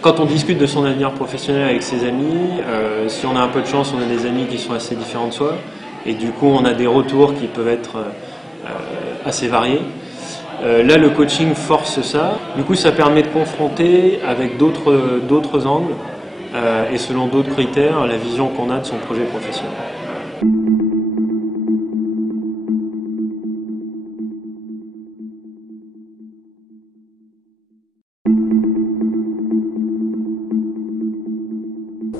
Quand on discute de son avenir professionnel avec ses amis, si on a un peu de chance, on a des amis qui sont assez différents de soi, et du coup on a des retours qui peuvent être assez variés. Là, le coaching force ça. Du coup, ça permet de confronter avec d'autres angles et selon d'autres critères la vision qu'on a de son projet professionnel.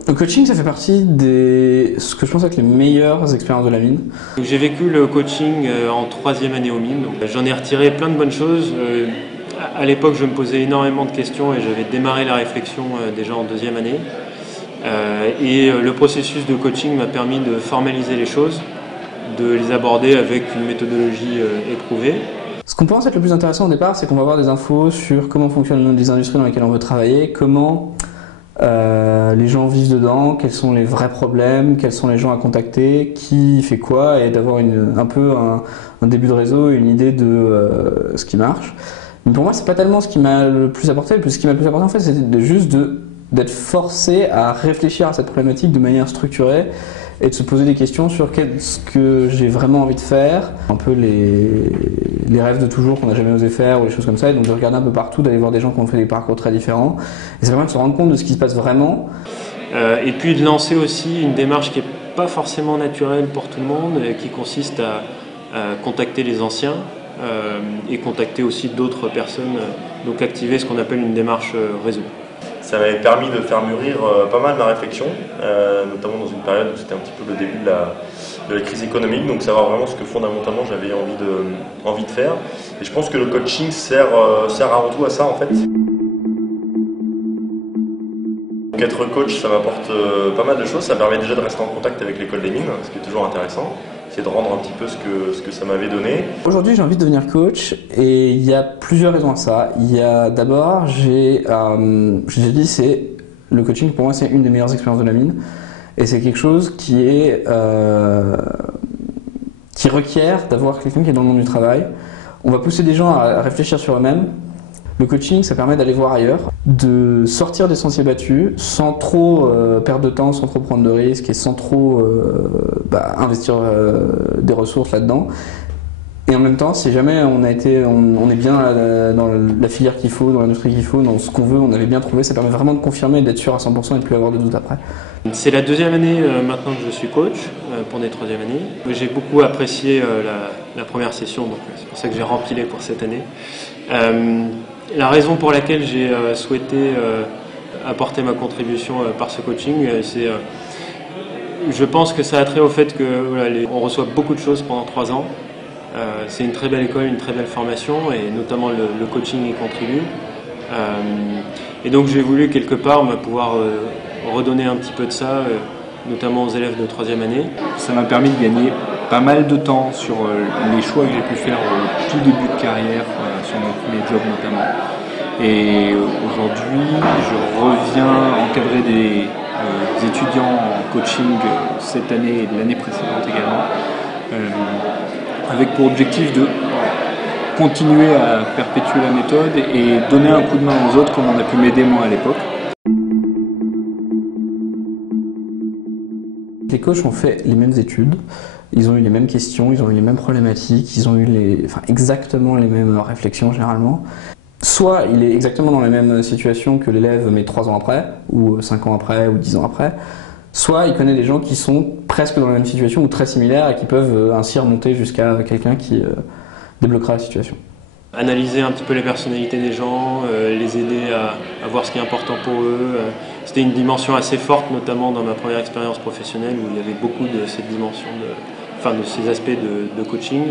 Le coaching, ça fait partie ce que je pense être les meilleures expériences de la mine. J'ai vécu le coaching en 3e année aux mines. J'en ai retiré plein de bonnes choses. À l'époque, je me posais énormément de questions et j'avais démarré la réflexion déjà en 2e année. Et le processus de coaching m'a permis de formaliser les choses, de les aborder avec une méthodologie éprouvée. Ce qu'on pense être le plus intéressant au départ, c'est qu'on va avoir des infos sur comment fonctionnent les industries dans lesquelles on veut travailler, comment les gens vivent dedans, quels sont les vrais problèmes, quels sont les gens à contacter, qui fait quoi, et d'avoir un peu un début de réseau, une idée de ce qui marche. Mais pour moi, c'est pas tellement ce qui m'a le plus apporté. Ce qui m'a le plus apporté, en fait, c'était juste d'être forcé à réfléchir à cette problématique de manière structurée et de se poser des questions sur ce que j'ai vraiment envie de faire, un peu les rêves de toujours qu'on n'a jamais osé faire ou les choses comme ça, et donc de regarder un peu partout, d'aller voir des gens qui ont fait des parcours très différents, et c'est vraiment de se rendre compte de ce qui se passe vraiment. Et puis de lancer aussi une démarche qui n'est pas forcément naturelle pour tout le monde, qui consiste à contacter les anciens et contacter aussi d'autres personnes, donc activer ce qu'on appelle une démarche réseau. Ça m'avait permis de faire mûrir pas mal ma réflexion, notamment dans une période où c'était un petit peu le début de la crise économique, donc savoir vraiment ce que fondamentalement j'avais envie de faire. Et je pense que le coaching sert avant tout à ça en fait. Donc être coach, ça m'apporte pas mal de choses, ça permet déjà de rester en contact avec l'école des mines, ce qui est toujours intéressant. C'est de rendre un petit peu ce que ça m'avait donné. Aujourd'hui, j'ai envie de devenir coach et il y a plusieurs raisons à ça. Il y a d'abord, j'ai dit, le coaching pour moi, c'est une des meilleures expériences de la mine et c'est quelque chose qui requiert d'avoir quelqu'un qui est dans le monde du travail. On va pousser des gens à réfléchir sur eux-mêmes. Le coaching, ça permet d'aller voir ailleurs, de sortir des sentiers battus sans trop perdre de temps, sans trop prendre de risques et sans trop investir des ressources là-dedans. Et en même temps, si jamais on est bien dans la filière qu'il faut, dans l'industrie qu'il faut, dans ce qu'on veut, on avait bien trouvé, ça permet vraiment de confirmer, d'être sûr à 100% et de plus avoir de doute après. C'est la 2e année maintenant que je suis coach pour des 3e années. J'ai beaucoup apprécié la première session, donc c'est pour ça que j'ai rempilé pour cette année. La raison pour laquelle j'ai souhaité apporter ma contribution par ce coaching, c'est je pense que ça a trait au fait que on reçoit beaucoup de choses pendant 3 ans. C'est une très belle école, une très belle formation et notamment le coaching y contribue. Et donc j'ai voulu quelque part pouvoir redonner un petit peu de ça, notamment aux élèves de 3e année. Ça m'a permis de gagner pas mal de temps sur les choix que j'ai pu faire au tout début de carrière, sur mon premier job notamment. Et aujourd'hui, je reviens encadrer des étudiants en coaching cette année et l'année précédente également, avec pour objectif de continuer à perpétuer la méthode et donner un coup de main aux autres comme on a pu m'aider moi à l'époque. Les coachs ont fait les mêmes études, ils ont eu les mêmes questions, ils ont eu les mêmes problématiques, ils ont eu exactement les mêmes réflexions généralement. Soit il est exactement dans la même situation que l'élève mais 3 ans après, ou 5 ans après, ou 10 ans après, soit il connaît des gens qui sont presque dans la même situation ou très similaires et qui peuvent ainsi remonter jusqu'à quelqu'un qui débloquera la situation. Analyser un petit peu les personnalités des gens, les aider à voir ce qui est important pour eux. C'était une dimension assez forte, notamment dans ma première expérience professionnelle où il y avait beaucoup de cette dimension, de ces aspects de coaching.